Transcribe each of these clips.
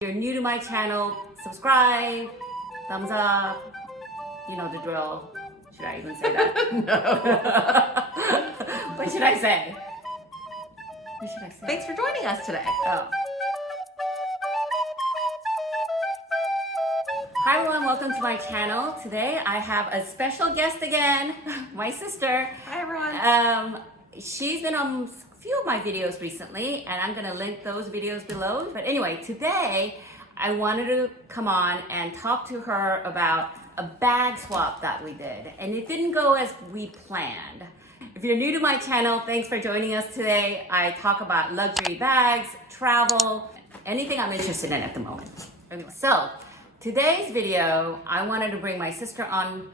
If you're new to my channel, subscribe, thumbs up, you know the drill. Should I even say that? No. What should I say? What should I say? Thanks for joining us today. Oh. Hi everyone, welcome to my channel. Today I have a special guest again, my sister. Hi everyone. She's been on a few of my videos recently, and I'm gonna link those videos below. But anyway, today I wanted to come on and talk to her about a bag swap that we did, and it didn't go as we planned. If you're new to my channel, thanks for joining us today. I talk about luxury bags, travel, anything I'm interested in at the moment. Anyway, so today's video, I wanted to bring my sister on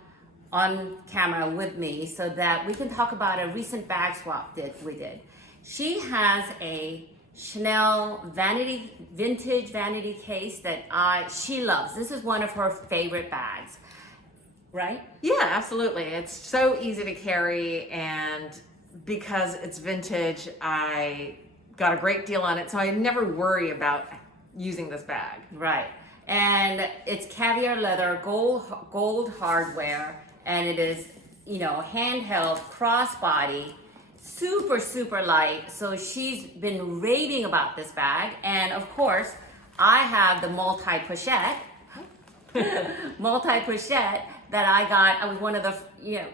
camera with me so that we can talk about a recent bag swap that we did. She has a Chanel Vanity, vintage vanity case that she loves. This is one of her favorite bags, right? Yeah, absolutely. It's so easy to carry, and because it's vintage, I got a great deal on it, so I never worry about using this bag. Right. And it's caviar leather, gold hardware, and it is, you know, handheld, crossbody, super light. So she's been raving about this bag, and of course, I have the multi pochette, that I got. I was one of the,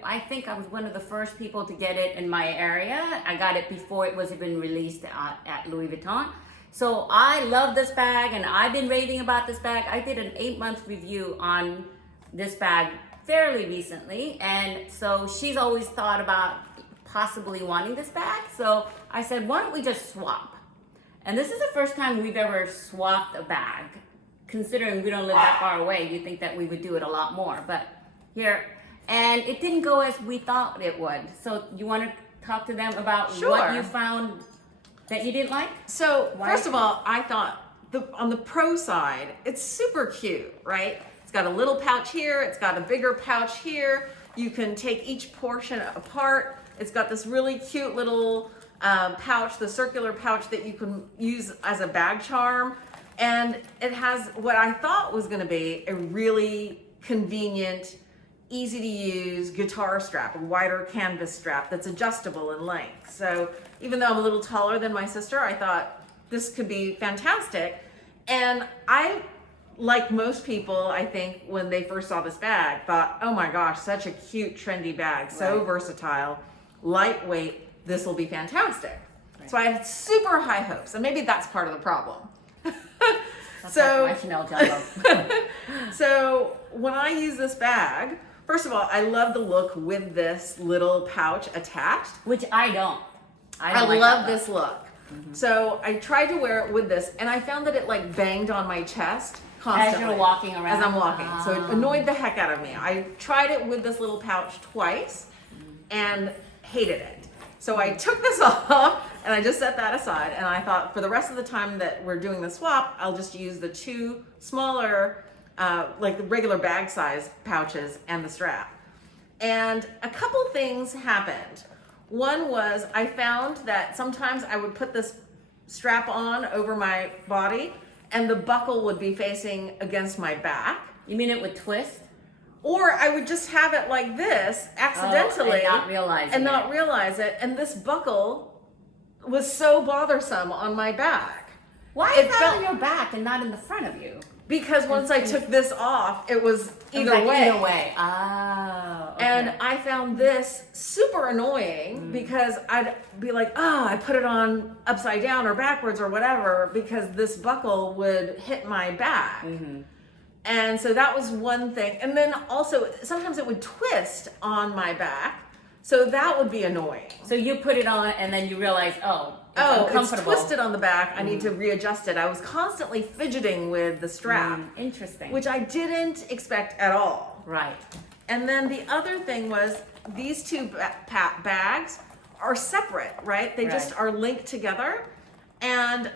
I think I was one of the first people to get it in my area. I got it before it was even released at Louis Vuitton. So I love this bag, and I've been raving about this bag. I did an 8-month review on this bag fairly recently, and so she's always thought about possibly wanting this bag. So I said, why don't we just swap? And this is the first time we've ever swapped a bag. Considering we don't live that far away, you'd think that we would do it a lot more, but here, and it didn't go as we thought it would. So you want to talk to them about what you found that you didn't like? So first of all, I thought on the pro side, it's super cute, right? It's got a little pouch here, it's got a bigger pouch here. You can take each portion apart. It's got this really cute little pouch, the circular pouch that you can use as a bag charm. And it has what I thought was gonna be a really convenient, easy to use guitar strap, a wider canvas strap that's adjustable in length. So even though I'm a little taller than my sister, I thought this could be fantastic. And I, like most people, I think when they first saw this bag, thought, oh my gosh, such a cute, trendy bag, so versatile, lightweight, this will be fantastic. Right. So I had super high hopes, and maybe that's part of the problem. So like my Chanel Jello. So when I use this bag, first of all, I love the look with this little pouch attached. Which I don't. I like love this look. Mm-hmm. So I tried to wear it with this, and I found that it like banged on my chest constantly. As you're walking around? As I'm walking. So it annoyed the heck out of me. I tried it with this little pouch twice and hated it. So I took this off and I just set that aside, and I thought for the rest of the time that we're doing the swap, I'll just use the two smaller, like the regular bag size pouches and the strap. And a couple things happened. One was I found that sometimes I would put this strap on over my body and the buckle would be facing against my back. You mean it would twist? Or I would just have it like this accidentally and not realize it. And this buckle was so bothersome on my back. Why is that on your back and not in the front of you? Because once I took this off, it was either way. Either way. Oh, okay. And I found this super annoying because I'd be like, I put it on upside down or backwards or whatever because this buckle would hit my back. Mm-hmm. And so that was one thing. And then also, sometimes it would twist on my back. So that would be annoying. So you put it on and then you realize, it's it's twisted on the back. I need to readjust it. I was constantly fidgeting with the strap. Interesting. Which I didn't expect at all. Right. And then the other thing was these two bags are separate, right? They just are linked together. And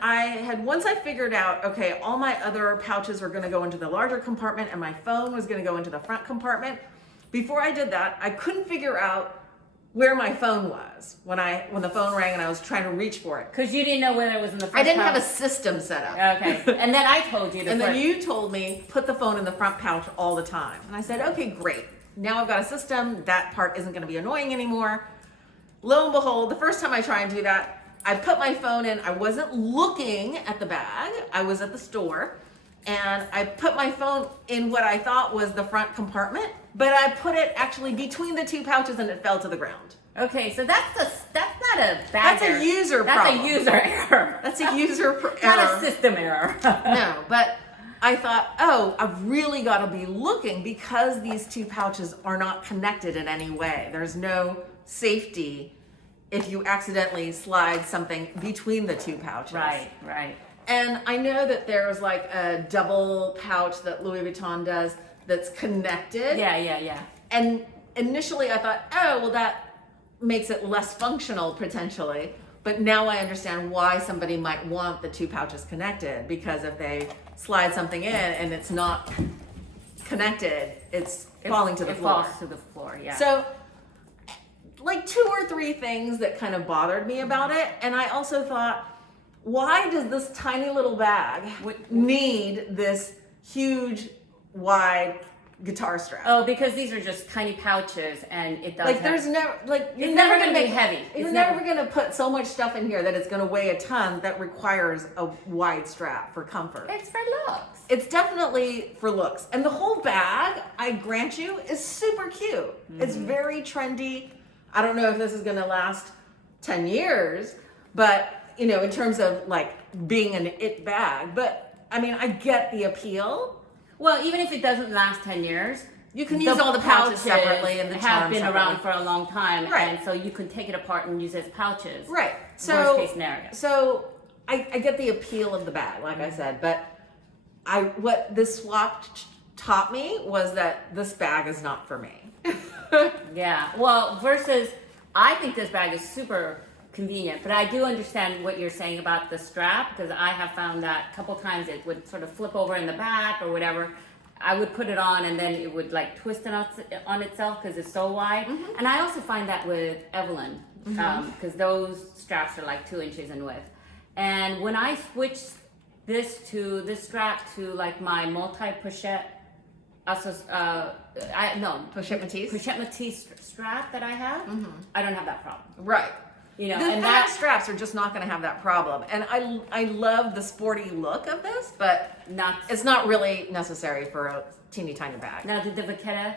once I figured out, okay, all my other pouches were gonna go into the larger compartment and my phone was gonna go into the front compartment. Before I did that, I couldn't figure out where my phone was when the phone rang and I was trying to reach for it. Because you didn't know whether it was in the front I didn't have a pouch. system set up. Okay. And then I told you to And put, then you told me, put the phone in the front pouch all the time. And I said, okay, great. Now I've got a system. That part isn't going to be annoying anymore. Lo and behold, the first time I try and do that, I put my phone in. I wasn't looking at the bag. I was at the store. And I put my phone in what I thought was the front compartment, but I put it actually between the two pouches and it fell to the ground. okay, so that's not a bag That's error. a user That's problem. a user error. That's a user error. Not a system error. No, but I thought, oh, I've really got to be looking because these two pouches are not connected in any way. There's no safety if you accidentally slide something between the two pouches. Right, right. And I know that there's like a double pouch that Louis Vuitton does that's connected. Yeah. And initially I thought, oh, well, that makes it less functional potentially. But now I understand why somebody might want the two pouches connected, because if they slide something in and it's not connected, it's falling to the floor. It falls to the floor, yeah. So like 2 or 3 things that kind of bothered me about it. And I also thought, why does this tiny little bag need this huge, wide guitar strap? Oh, because these are just tiny pouches, and it does. Like there's never like It's never gonna be heavy. You're It's never never- gonna put so much stuff in here that it's gonna weigh a ton. That requires a wide strap for comfort. It's for looks. It's definitely for looks, and the whole bag, I grant you, is super cute. It's very trendy. I don't know if this is gonna last 10 years, but you know, in terms of like being an it bag. But I mean, I get the appeal. Well, even if it doesn't last 10 years, You can use all the pouches separately and the have charms been separately. around for a long time, Right. and so you can take it apart and use it as pouches. Right. So Worst case scenario. So I get the appeal of the bag, like I said, but what this swap taught me was that this bag is not for me. Yeah. Well, versus, I think this bag is super convenient, but I do understand what you're saying about the strap, because I have found that a couple times it would sort of flip over in the back or whatever. I would put it on and then it would like twist it on itself because it's so wide. And I also find that with Evelyn, because those straps are like 2 inches in width. And when I switched this strap to like my multi pochette, Pochette Matisse? Pochette Matisse strap that I have, I don't have that problem. Right. You know, The and fat that straps are just not going to have that problem. And I love the sporty look of this, but not. it's not really necessary for a teeny tiny bag. Now, did the Vachetta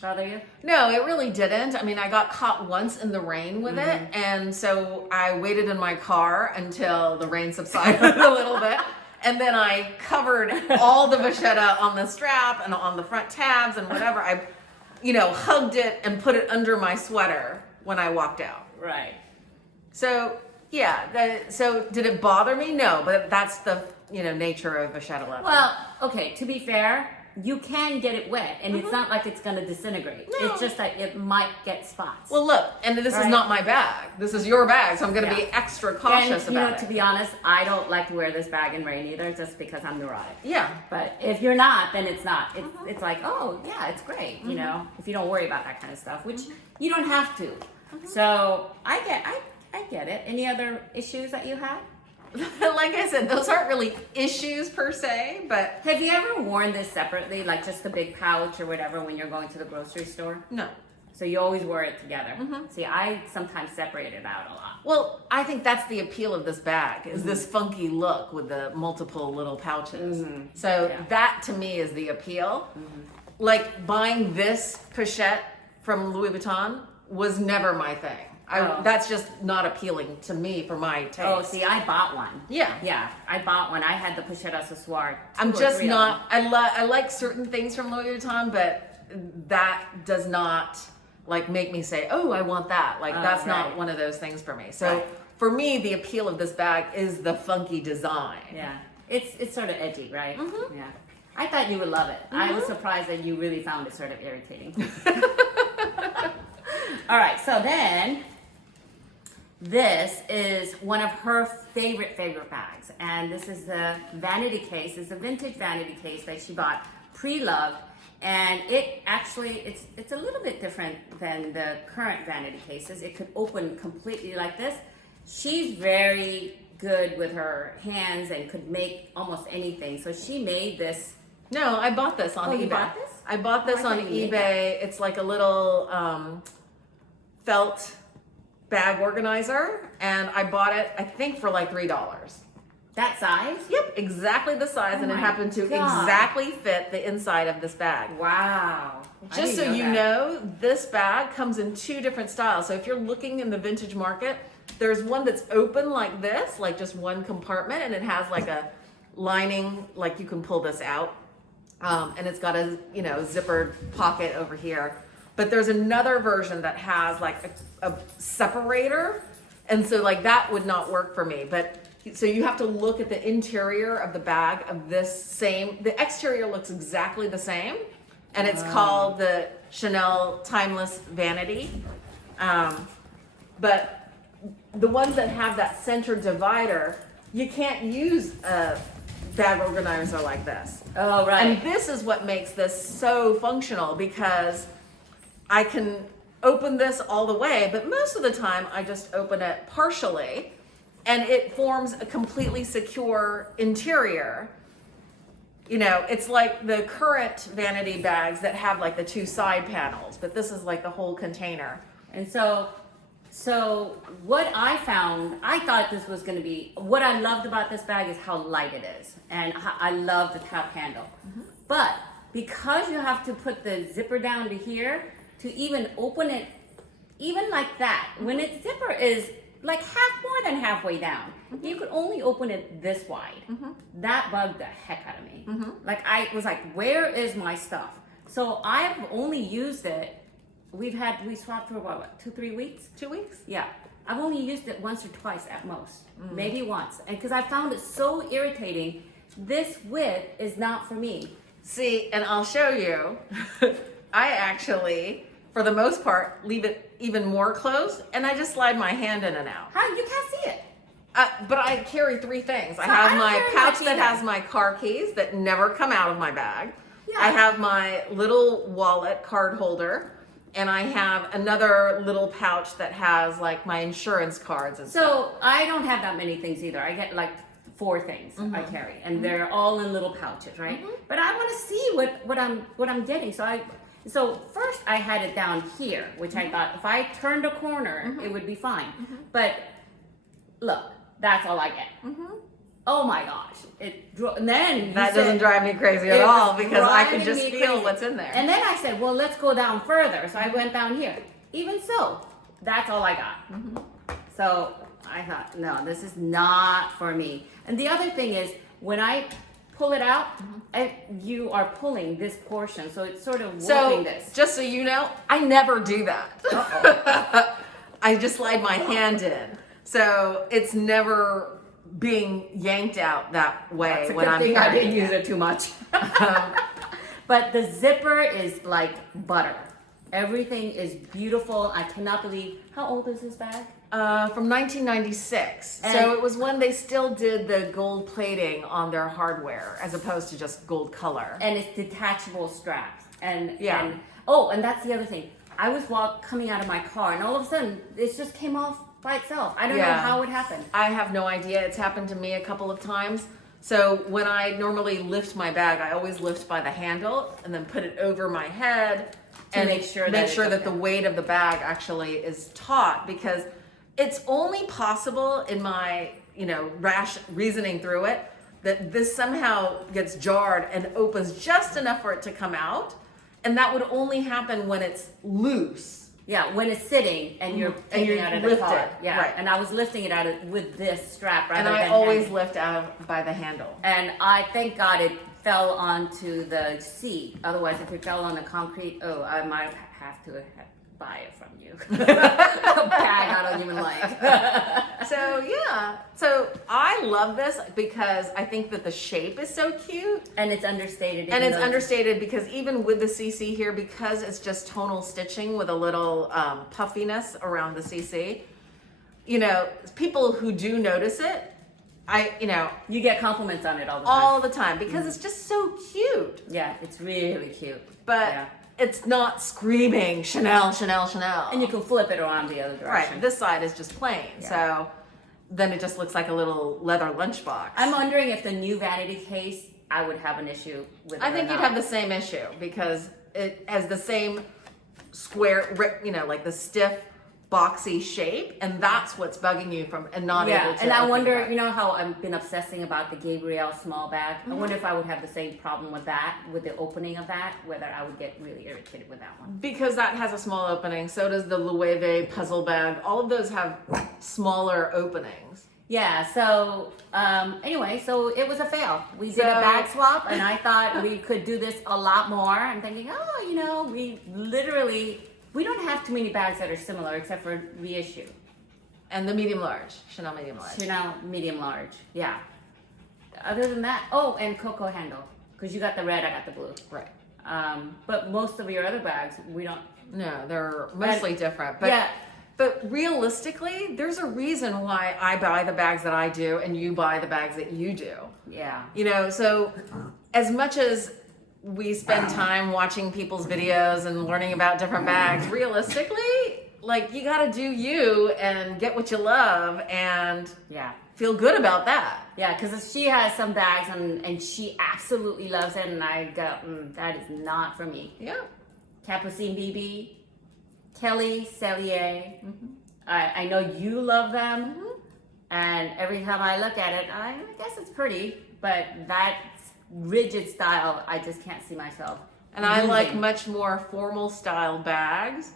bother you? No, it really didn't. I mean, I got caught once in the rain with it, and so I waited in my car until the rain subsided a little bit. And then I covered all the vachetta on the strap and on the front tabs and whatever. I, hugged it and put it under my sweater when I walked out. Right. So, yeah. So did it bother me? No, but that's the, nature of vachetta leather. Well, okay, to be fair, you can get it wet, and it's not like it's going to disintegrate. No. It's just that it might get spots. Well, look, and this is Right. not my bag. This is your bag, so I'm going to be Yeah. extra cautious and, about it. to be honest, I don't like to wear this bag in rain either, just because I'm neurotic. Yeah. But if you're not, then it's not. It's like, oh, yeah, it's great, if you don't worry about that kind of stuff, which you don't have to. So I get it. Any other issues that you had? Like I said, those aren't really issues per se, but Have you ever worn this separately, like just a big pouch or whatever when you're going to the grocery store? no. So you always wear it together. See, I sometimes separate it out a lot. Well, I think that's the appeal of this bag, is this funky look with the multiple little pouches. So Yeah. that to me is the appeal. Like buying this pochette from Louis Vuitton was never my thing. Oh. That's just not appealing to me for my taste. Oh, see, I bought one. Yeah. Yeah, I bought one. I had the Pochette Accessoire. I'm 2 or just 3 of not. I like certain things from Louis Vuitton, but that does not like make me say, "Oh, I want that." Like Oh, that's not right. one of those things for me. So Right. for me, the appeal of this bag is the funky design. them. Yeah, it's sort of edgy, right? Yeah. I thought you would love it. I was surprised that you really found it sort of irritating. All right, so then this is one of her favorite bags, and this is the vanity case. It's a vintage vanity case that she bought pre-loved, and it actually it's a little bit different than the current vanity cases. It could open completely like this. She's very good with her hands and could make almost anything. So she made this. No, I bought this on eBay. You bought this? I bought this on eBay. It's like a little felt bag organizer, and I bought it, I think, for like $3. That size? Yep, exactly the size, and it happened to exactly fit the inside of this bag. Wow. Just so you know, this bag comes in 2 different styles. So if you're looking in the vintage market, there's one that's open like this, like just one compartment, and it has like a lining, like you can pull this out. And it's got a, you know, zippered pocket over here. But there's another version that has like a separator. And so like that would not work for me. But so you have to look at the interior of the bag of this same, the exterior looks exactly the same. And it's called the Chanel Timeless Vanity. But the ones that have that center divider, you can't use a bag organizer like this. Oh, right. And this is what makes this so functional, because I can open this all the way, but most of the time I just open it partially, and it forms a completely secure interior. You know, it's like the current vanity bags that have like the 2 side panels, but this is like the whole container. And so what I found, I thought this was going to be, what I loved about this bag is how light it is. And I love the top handle. But because you have to put the zipper down to here, to even open it, even like that, when its zipper is like more than halfway down, you could only open it this wide. That bugged the heck out of me. Like I was like, where is my stuff? So I've only used it, we swapped for what, 2-3 weeks? 2 weeks? Yeah. I've only used it once or twice at most, maybe once. And because I found it so irritating, this width is not for me. See, and I'll show you, I actually, for the most part, leave it even more closed, and I just slide my hand in and out. How? You can't see it. But I carry 3 things. I So have I don't my carry pouch much that either. has my car keys that never come out of my bag. Yeah. I have my little wallet card holder, and I have another little pouch that has like my insurance cards and stuff. So I don't have that many things either. I get like 4 things I carry, and they're all in little pouches, right? But I want to see what I'm getting. So first I had it down here, which I thought if I turned a corner, it would be fine. But look, that's all I get. Oh my gosh! And then That doesn't drive me crazy at all, because I can just feel what's in there. And then I said, well, let's go down further. So I went down here. Even so, that's all I got. So I thought, no, this is not for me. And the other thing is, when I pull it out, you are pulling this portion, so it's sort of warping this. Just so you know, I never do that. I just slide my hand in. So it's never being yanked out that way. That's a when good I'm thing I didn't carrying use it too much. But the zipper is like butter. Everything is beautiful. I cannot believe, how old is this bag? From 1996. So it was when they still did the gold plating on their hardware, as opposed to just gold color. And it's detachable straps. And Yeah. And that's the other thing. I was coming out of my car, and all of a sudden, it just came off by itself. I don't know how it happened. I have no idea. It's happened to me a couple of times. So when I normally lift my bag, I always lift by the handle and then put it over my head and make sure that the weight of the bag actually is taut, because it's only possible in my, rash reasoning through it, that this somehow gets jarred and opens just enough for it to come out. And that would only happen when it's loose. Yeah, when it's sitting and you're taking it out of the lift car. it, Yeah, right. and I was lifting it out with this strap rather And I than always handle. lift out by the handle. And I thank God it fell onto the seat. Otherwise, if it fell on the concrete, I might have to buy it from you. A bag I don't even like. So I love this because I think that the shape is so cute. And it's understated. And it's understated because even with the CC here, because it's just tonal stitching with a little puffiness around the CC, people who do notice it You get compliments on it all the time. all the time because it's just so cute. Yeah, it's really cute. But yeah. it's not screaming Chanel, Chanel, Chanel. And you can flip it around the other direction. Right, this side is just plain. Yeah. So then it just looks like a little leather lunchbox. I'm wondering if the new vanity case, I would have an issue with it. I think or you'd not. have the same issue because it has the same square, like the stiff, boxy shape, and that's what's bugging you from and not able to. And I open wonder, it up. you know how I've been obsessing about the Gabrielle small bag? Mm-hmm. I wonder if I would have the same problem with that, with the opening of that, whether I would get really irritated with that one. Because that has a small opening. So does the Louis Vuitton puzzle bag. All of those have smaller openings. Yeah, so anyway, so it was a fail. We did a So- bag swap, and I thought we could do this a lot more. I'm thinking, we don't have too many bags that are similar except for reissue. And the medium large, Chanel medium large. Chanel medium large, yeah. Other than that, and Coco handle, because you got the red, I got the blue. Right. But most of your other bags, we don't. No, they're mostly different. But yeah. But realistically, there's a reason why I buy the bags that I do and you buy the bags that you do. Yeah. So as much as we spend time watching people's videos and learning about different bags, realistically, like you got to do you and get what you love and Yeah. feel good about that. Yeah, because she has some bags and she absolutely loves it, and I go, that is not for me. Yeah. Capucine BB, Kelly Cellier. I know you love them, and every time I look at it, I guess it's pretty, but that rigid style, I just can't see myself. And I like using. much more formal style bags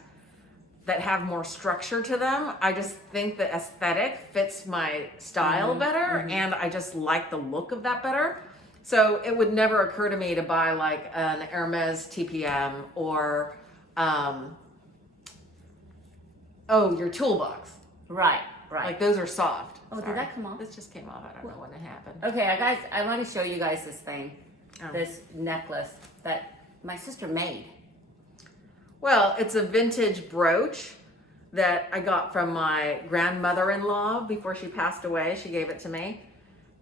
that have more structure to them. I just think the aesthetic fits my style better, and I just like the look of that better. So it would never occur to me to buy like an Hermes TPM or your toolbox. Right. Like those are soft. Oh, did Sorry. that come off? This just came off. I don't know when it happened. Okay, guys, I want to show you guys this thing, Oh. this necklace that my sister made. Well, it's a vintage brooch that I got from my grandmother-in-law before she passed away. She gave it to me.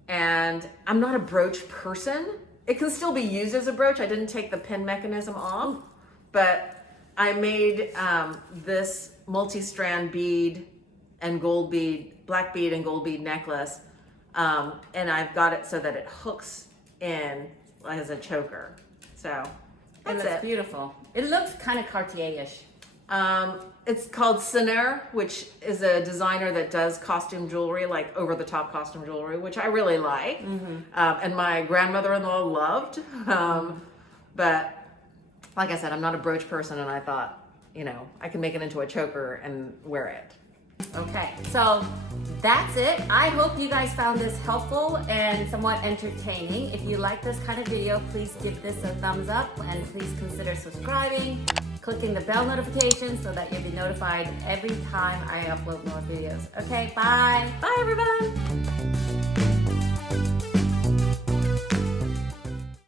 And I'm not a brooch person. It can still be used as a brooch. I didn't take the pin mechanism off, but I made this multi-strand bead and gold bead, black bead and gold bead necklace. And I've got it so that it hooks in as a choker. So that's It's it. beautiful. It looks kind of Cartier-ish. It's called Siner, which is a designer that does costume jewelry, like over-the-top costume jewelry, which I really like. And my grandmother-in-law loved. But like I said, I'm not a brooch person, and I thought, I can make it into a choker and wear it. Okay, so that's it. I hope you guys found this helpful and somewhat entertaining. If you like this kind of video, please give this a thumbs up and please consider subscribing, clicking the bell notification so that you'll be notified every time I upload more videos. Okay, bye. Bye, everybody.